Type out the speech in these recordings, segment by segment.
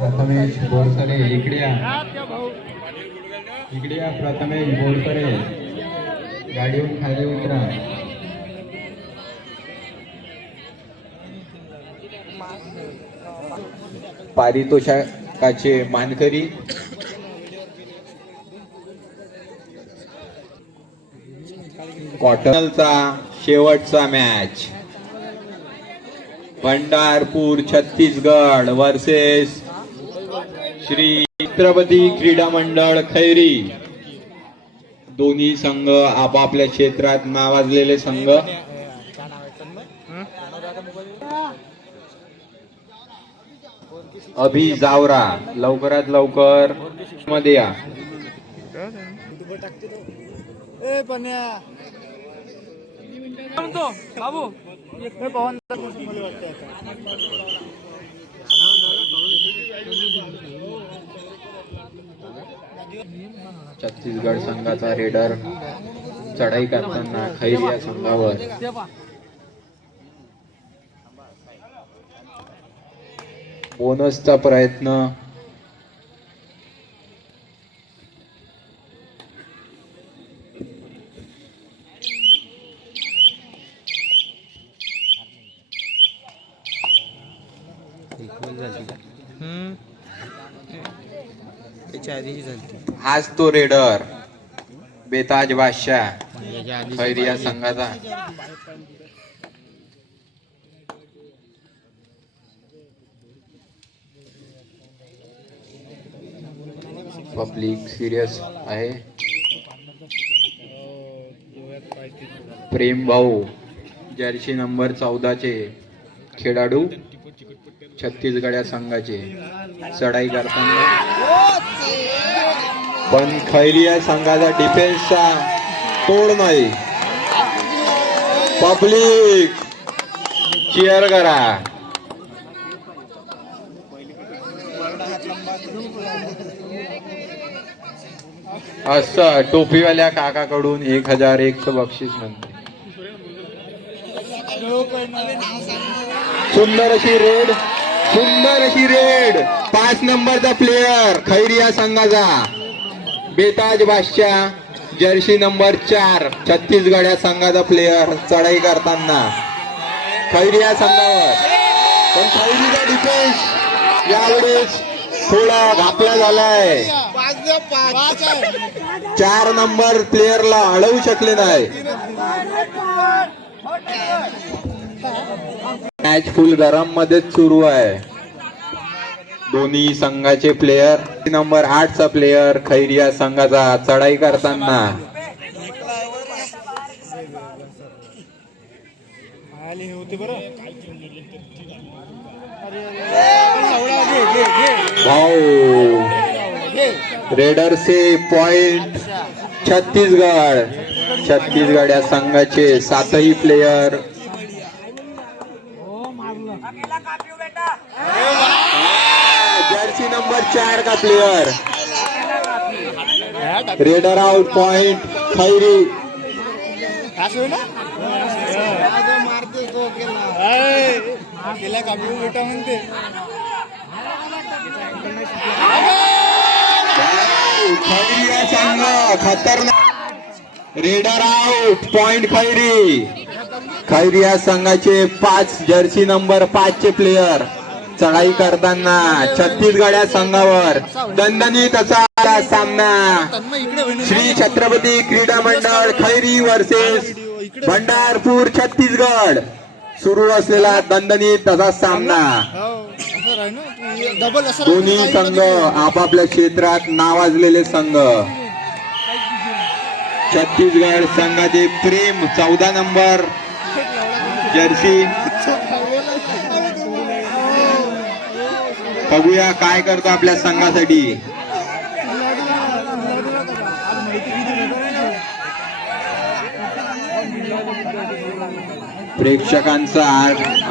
प्रथमेश बोरसरे इकडे या, इकडे या. प्रथमेश बोरसरे गाडीहून खाली उतरा. पारितोषिकाचे मानकरी क्वार्टरचा शेवटचा मॅच पंढरपूर छत्तीसगड वर्सेस श्री छत्रपती क्रीडा मंडळ खैरी. दोन्ही संघ आपापल्या क्षेत्रात नावाजलेले संघ. अभि जावरा लवकरात लवकर मध्ये या. छत्तीसगड संघाचा रेडर चढाई करताना खैरी या संघावर बोनसचा प्रयत्न. हाच तो रेडर बेताज बादशाह खैरी या संघाचा. पब्लिक सिरियस आहे. प्रेम भाऊ जर्सी नंबर 14 चे खेळाडू छत्तीसगड या संघाचे चढाई करताना, पण खैरी या संघाचा डिफेन्सचा तोड नाही. पब्लिक चीअर करा. असं टोपीवाल्या काकाकडून 1001 बक्षीस म्हणते. सुंदर अशी रेड, सुंदर अशी रेड. 5 नंबरचा प्लेयर खैरी या संघाचा बेताज बादशाह जर्सी नंबर 4 छत्तीसगड या संघाचा प्लेयर चढाई करताना खैरी या संघावर. पण खैरीचा डिफेन्स यावेळेस थोडा घापला झालाय. 4 नंबर प्लेयरला अडवू शकले नाही. मॅच फुल गरम मध्येच सुरू आहे. दोन्ही संघाचे प्लेयर. नंबर 8 चा प्लेयर खैरी या संघाचा चढाई करताना भाऊ रेडर से पॉइंट छत्तीसगड. छत्तीसगड या संघाचे 7ही प्लेयर. जर्सी नंबर 4 का player. Raider out point Khairi. Khairi या संघ खतरनाक. Raider out point Khairi. Khairi या संघाचे 5 जर्सी नंबर 5 चे प्लेयर चढाई करताना छत्तीसगड या संघावर दणदणीत असा सामना. श्री छत्रपती क्रीडा मंडळ खैरी वर्सेस पंढरपूर छत्तीसगड. सुरू असलेला दणदणीत असा सामना. दोन्ही संघ आपापल्या क्षेत्रात नावाजलेले संघ. छत्तीसगड संघाचे प्रेम 14 नंबर जर्सी. बघूया काय करतो आपल्या संघासाठी. प्रेक्षकांचा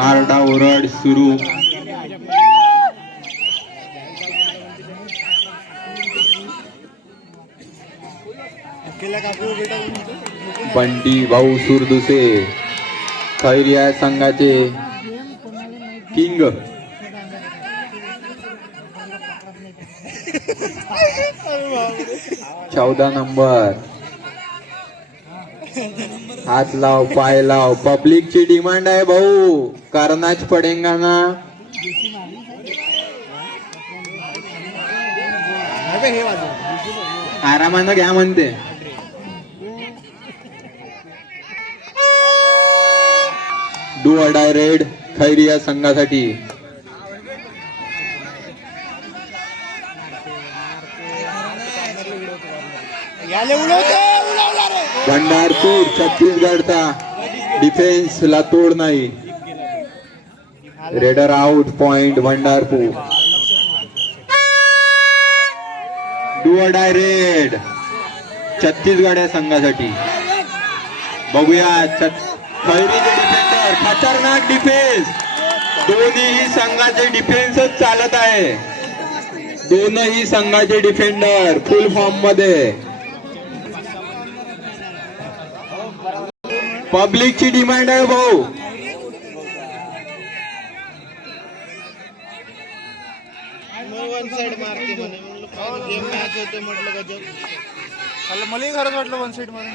आरडाओरड सुरू. बंटी भाऊ सुरदुसे खैरी या संघाचे किंग. 14 नंबर. हात लाव, पाय लाव. पब्लिकची डिमांड आहे भाऊ, करनाच पडेंगा ना. आरामानं घ्या म्हणते. Do or die raid Khairiya संघासाठी. भंडारपूर छत्तीसगडचा डिफेन्स ला तोड नाही. Raider out. Point Bhandarpur. Do or die raid Chhattisgarh या संघासाठी. बघूया खैरीचे डिफेंडर. खतरनाक डिफेन्स. दोन्ही संघाचे डिफेन्सच चालत आहे. दोनही संघाचे डिफेंडर फुल फॉर्म मध्ये. पब्लिकची डिमांड आहे भाऊ. वन साइड मारते म्हणे. गेम मॅच होते म्हटलं का जग. मलाही खरंच वाटलं वन साइड मारून.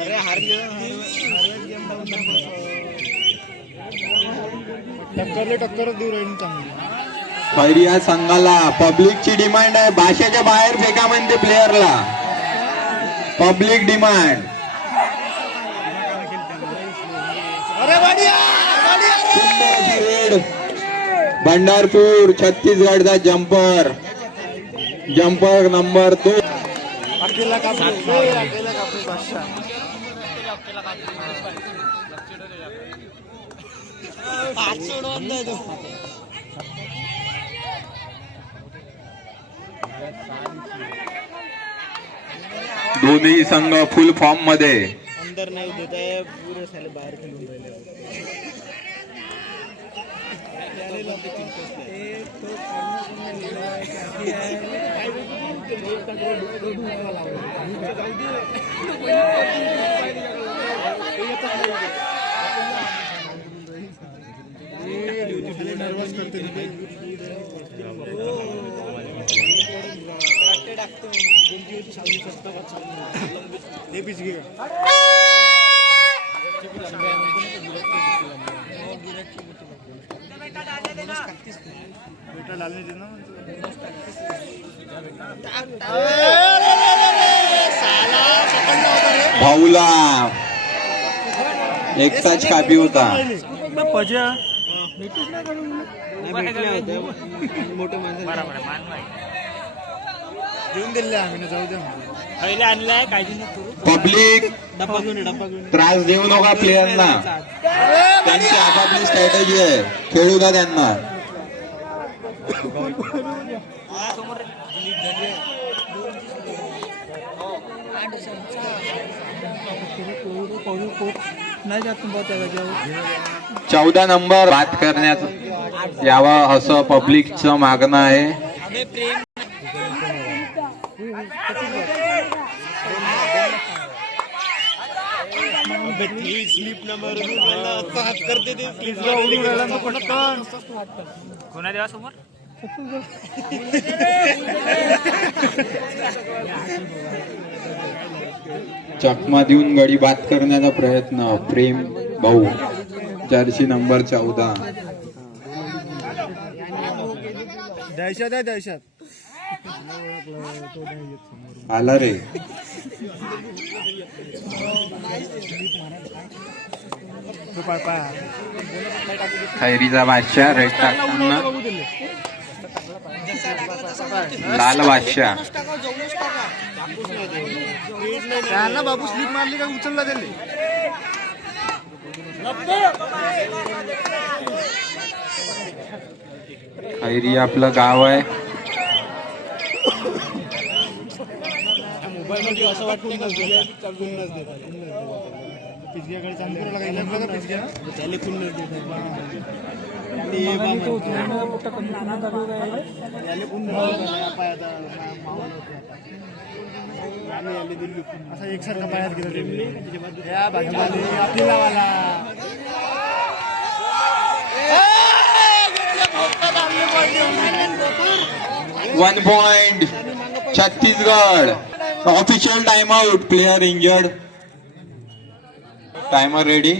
अरे हारली. टक्करच दूर राहील चांगली. खैरिया संघाला पब्लिकची डिमांड आहे. भाषेच्या बाहेर फेका म्हणते प्लेयरला. Public demand. भंडारपूर छत्तीसगडचा जम्पर. Jumper number 2. दोन्ही संघ फुल फॉर्म मध्ये. अंदर नाही देत आहे. पुरे साले बाहेर खेळून राहिले. भाऊला एकटाच कापी होता. देऊन दिले आम्ही. जाऊ द्या पहिले आणलाय. काळजी नको करू. पब्लिक डब्बा घेऊन त्रास देऊ नका प्लेयरना. त्यांची आपापली स्ट्रॅटेजी आहे. खेळू द्या त्यांना. नाही जात 14 नंबर बात करण्यात यावा असं पब्लिकचं मागणं आहे. स्लिप नंबर हात करते ते. कोणा देवा समोर. चकमा देऊन गडी बाद करण्याचा प्रयत्न. प्रेम भाऊ जर्सी नंबर 14. दहशत आहे दहशत. आला रे. खैरीचा बादशाह रेड टाकताना लाल बादशाह. त्यांना बाबू स्लिप मारली का उचलला त्यांनी. खैरी आपलं गाव आहे. मोबाईल मध्ये असं वाटतं का पिझ्याकडे चांगलं पिझ्या त्याला खून असा एकसारखा पायात गेला आपल्याला 1 point Chhattisgarh. Official time out. Player injured. Timer ready.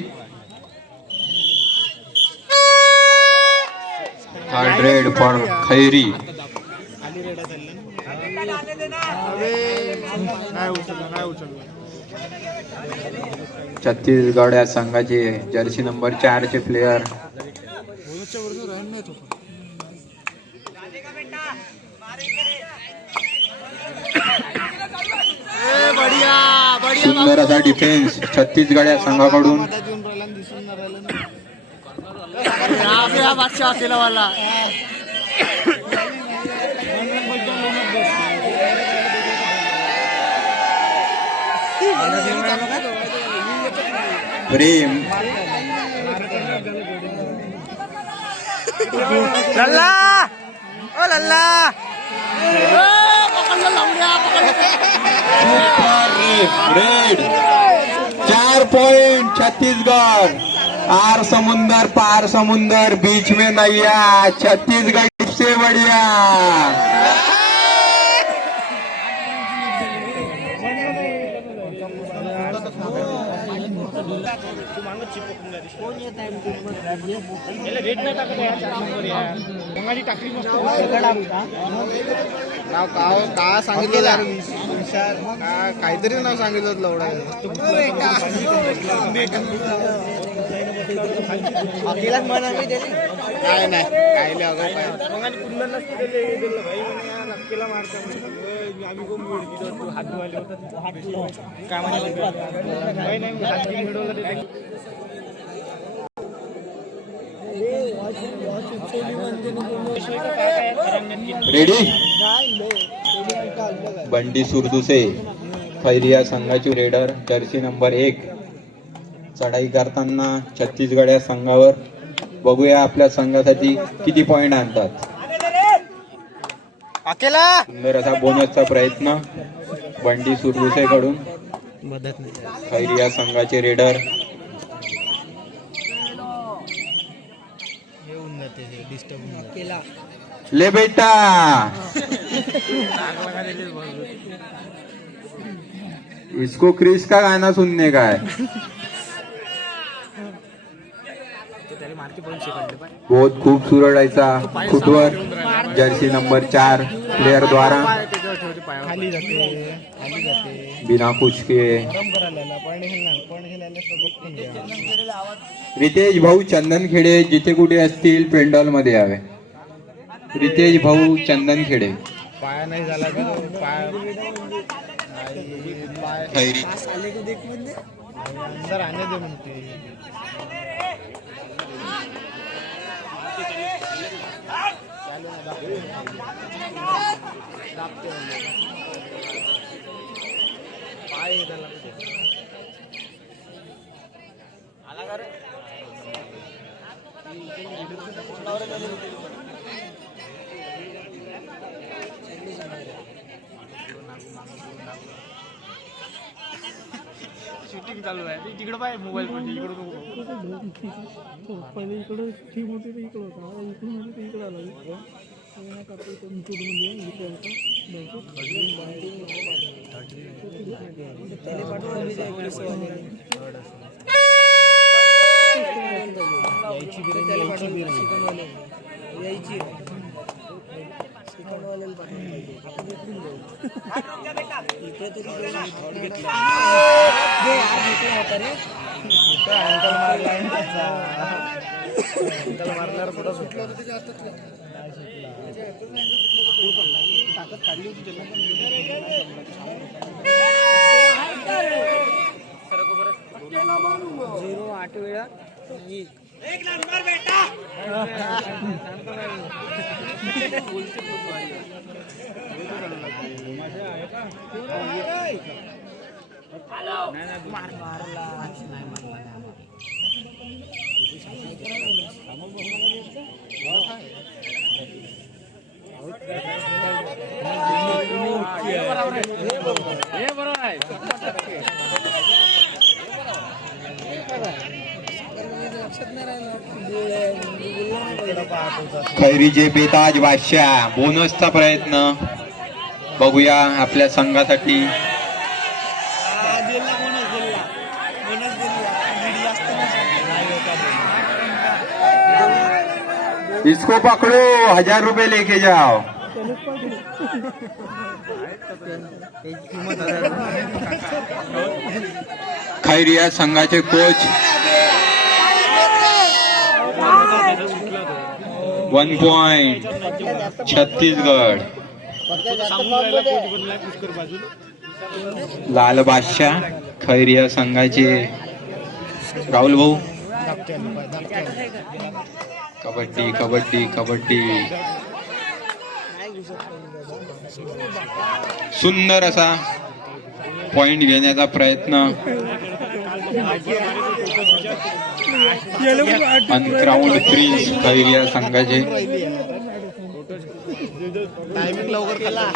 100 for Khairi. Chhattisgarh या संघाचे जर्सी नंबर 4 चे प्लेयर सुंदर असा डिफेन्स छत्तीसगड या संघाकडून. प्रेम लल्ला ओ लल्ला रेड. 4 पॉइंट छत्तीसगढ़. आर समुंदर पार समुंदर बीच में नैया. छत्तीसगढ़ से बढ़िया. का सांगितलं काहीतरी नाव सांगितलं लवडा. काय नाही रेडी. बंडी सुरदुसे खैरिया संघाची रेडर जर्सी नंबर 1 चढाई करताना छत्तीसगड या संघावर. बघूया आपल्या संघासाठी किती पॉइंट आणतात. सुंदर असा बोनसचा प्रयत्न बंडी सुरदुसे कडून. खैरिया संघाचे रेडर ले बेटा. इसको क्रिस का गाना सुनने का है. बहुत खूबसूरत ऐसा फुटवर्क जर्सी नंबर 4 प्लेयर द्वारा बिना कुछ के. रितेश भाऊ चंदनखेडे जिथे कुठे असतील पेंडॉल मध्ये यावे. रितेश भाऊ चंदनखेडे. पाया नाही झाला खैरी. अंदर आने दे म्हणते. शूटिंग चालू आहे तिकडं पाय मोबाईल पण इकडं पहिले इकडं ठीक होते ते इकडं होता इकडून आले ते इकडं आलं. मारल्यावर पुढं सुटलं ताकद काढली होती त्याला 0-8 वेळा. एक नंबर बेटा. लक्षात नाही राहिलं. खैरीचे बेताज बादशाह बोनसचा प्रयत्न बघूया आपल्या संघासाठी. इसको पकड़ो 1000 रुपए लेके जाओ. खैरिया संघाचे कोच 1 पॉइंट छत्तीसगड. लाल बादशाह खैरिया संघाचे राहुल भाऊ. कबड्डी कबड्डी कबड्डी सुंदर असा पॉइंट घेण्याचा प्रयत्न. अनक्राउंड प्रिन्स खैरिया संघाचे. टायमिंग लवकर केला.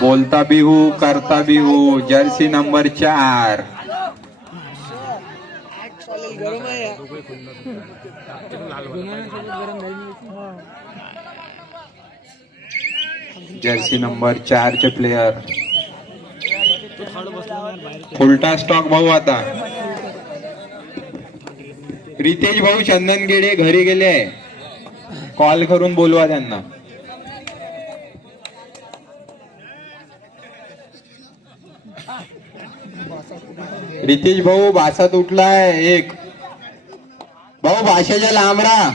बोलता बिहू करता बिहू जर्सी नंबर 4. गरम आहे. जर्सी नंबर 4 चे प्लेयर. फुलटा स्टॉक भाऊ. आता रितेश भाऊ चंदनगेडे घरी गेले. कॉल करून बोलवा त्यांना. रितेश भाऊ भासात उठलाय. एक भाऊ भाषेच्या लांब राहा.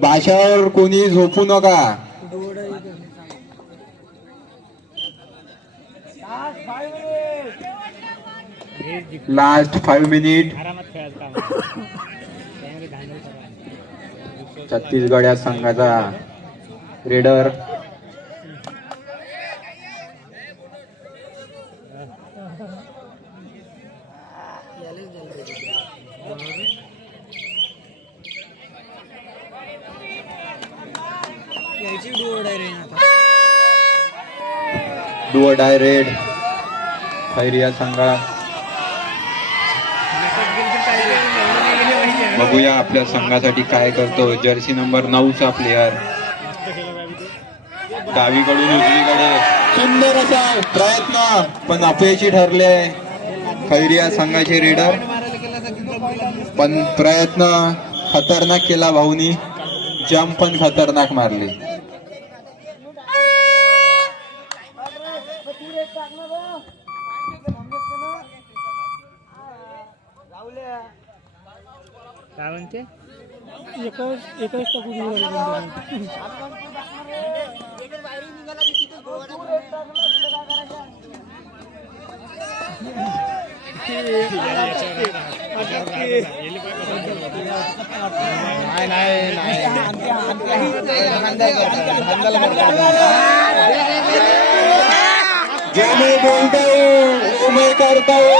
भाषावर कोणी झोपू नका. Last 5 minute. छत्तीसगड या संघाचा raider do dye raid Khairiya संघा. बघूया आपल्या संघासाठी काय करतो जर्सी नंबर 9 चा प्लेयर. डावीकडून उजवीकडे सुंदर असा प्रयत्न पण अपयशी ठरले खैरिया संघाचे रेडर. पण प्रयत्न खतरनाक केला भाऊनी. जंप पण खतरनाक मारली. काय म्हणते. जो मैं बोलता हूँ वो मैं करता हूँ.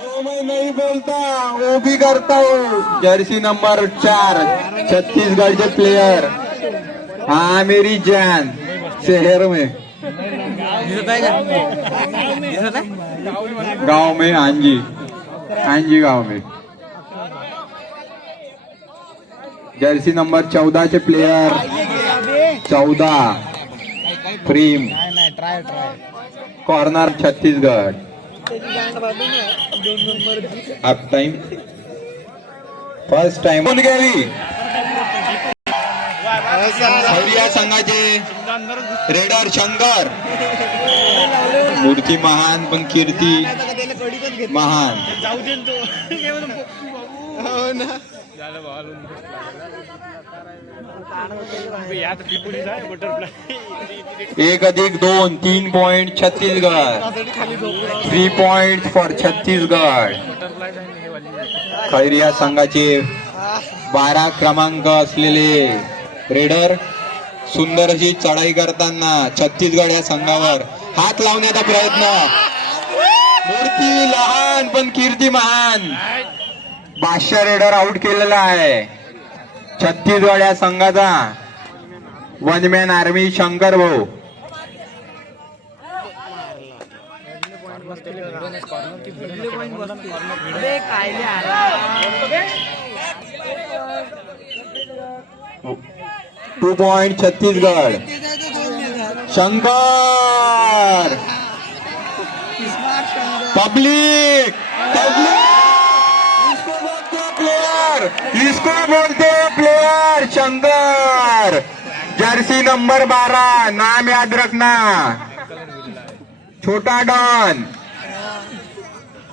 जो मैं नहीं बोलता वो भी करता हूँ. जर्सी नंबर 4 छत्तीसगढ़ के प्लेयर. हाँ मेरी जान शहर में गांव में आंजी गांव में. जर्सी नंबर 14 चे player 14 prim. Corner Chhattisgarh. Half time first time गेली. खैरिया संघाचे रेडर शंकर. मूर्ती महान पण कीर्ती महान. एक अधिक 2 3 point Chhattisgarh. 3 point for Chhattisgarh. Khairiya संघाचे 12 क्रमांक असलेले रेडर सुंदर अशी चढाई करताना छत्तीसगड या संघावर हात लावण्याचा प्रयत्न. मूर्ती लहान पण कीर्ती महान. बादशाह रेडर आउट केलेला आहे. छत्तीसगड या संघाचा 1 मॅन आर्मी शंकर भाऊ. Two point Chhattisgarh. Shankar public इसको बोलते प्लेयर शंकर. जर्सी नंबर 12, नाम याद रखना. छोटा डॉन.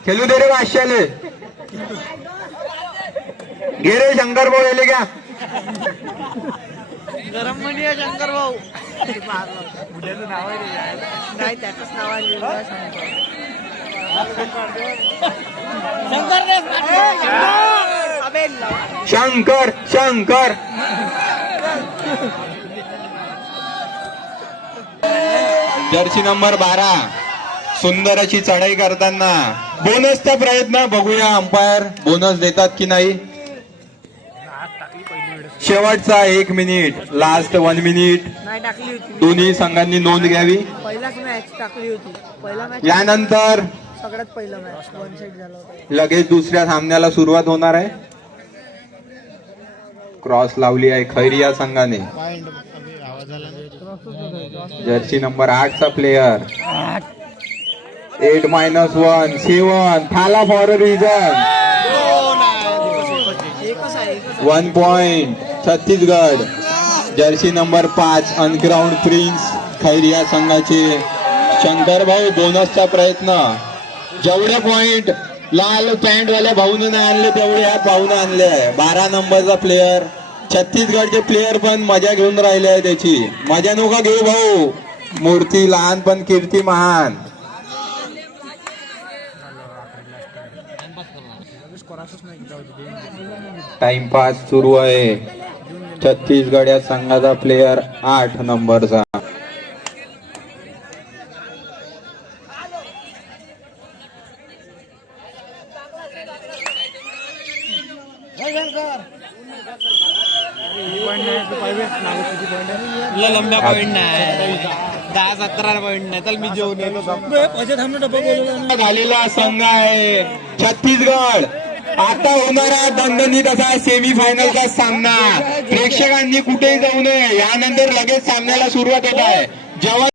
खेलू दे रे बादशाले. घे रे शंकर भाऊ येले क्या. गरम म्हणी आहे शंकर भाऊ. उद्याचं नाव आहे नाही, त्याचंच नाव आहे शंकर. शंकर जर्सी नंबर 12 सुंदर अशी चढाई करताना बोनसचा प्रयत्न. बघूया अंपायर बोनस देतात की नाही. शेवटचा 1 मिनिट, लास्ट 1 मिनिट. नाही टाकली होती. दोन्ही संघांनी नोंद घ्यावी. पहिलाच मॅच टाकली होती. पहिला मॅच यानंतर सगळ्यात पहिला मॅच 1 साइड झाला होता. लगेच दुसऱ्या सामन्याला सुरुवात होणार आहे. क्रॉस लावली आहे खैरिया संघाने. जर्सी नंबर 8 चा प्लेयर. 8-1 7 थाला for a reason. 1 point Chhattisgarh. Jersey number 5 अनग्राउंड प्रिन्स खैरिया संघाचे शंकर भाऊ. बोनसचा प्रयत्न. जेवढे पॉइंट लाल पॅन्ट वाल्या भाऊने नाही आणले तेवढे ह्या भाऊने आणले आहे. 12 नंबरचा प्लेयर. छत्तीसगडचे प्लेयर पण मजा घेऊन राहिले आहे त्याची. मजा नका घेऊ भाऊ. मूर्ती लहान पण कीर्ती महान. टाइमपास सुरू आहे. छत्तीसगड या संघाचा प्लेयर 8 नंबरचा. लंब्या पॉइंट नाही. 10-17 पॉइंट नाही. तर मी जेवण येतो. झालेला संघ आहे छत्तीसगड. आता होणारा दणदणीत असा सेमीफायनलचा सामना. प्रेक्षकांनी कुठेही जाऊ नये. यानंतर लगेच सामन्याला सुरुवात होत आहे. जेव्हा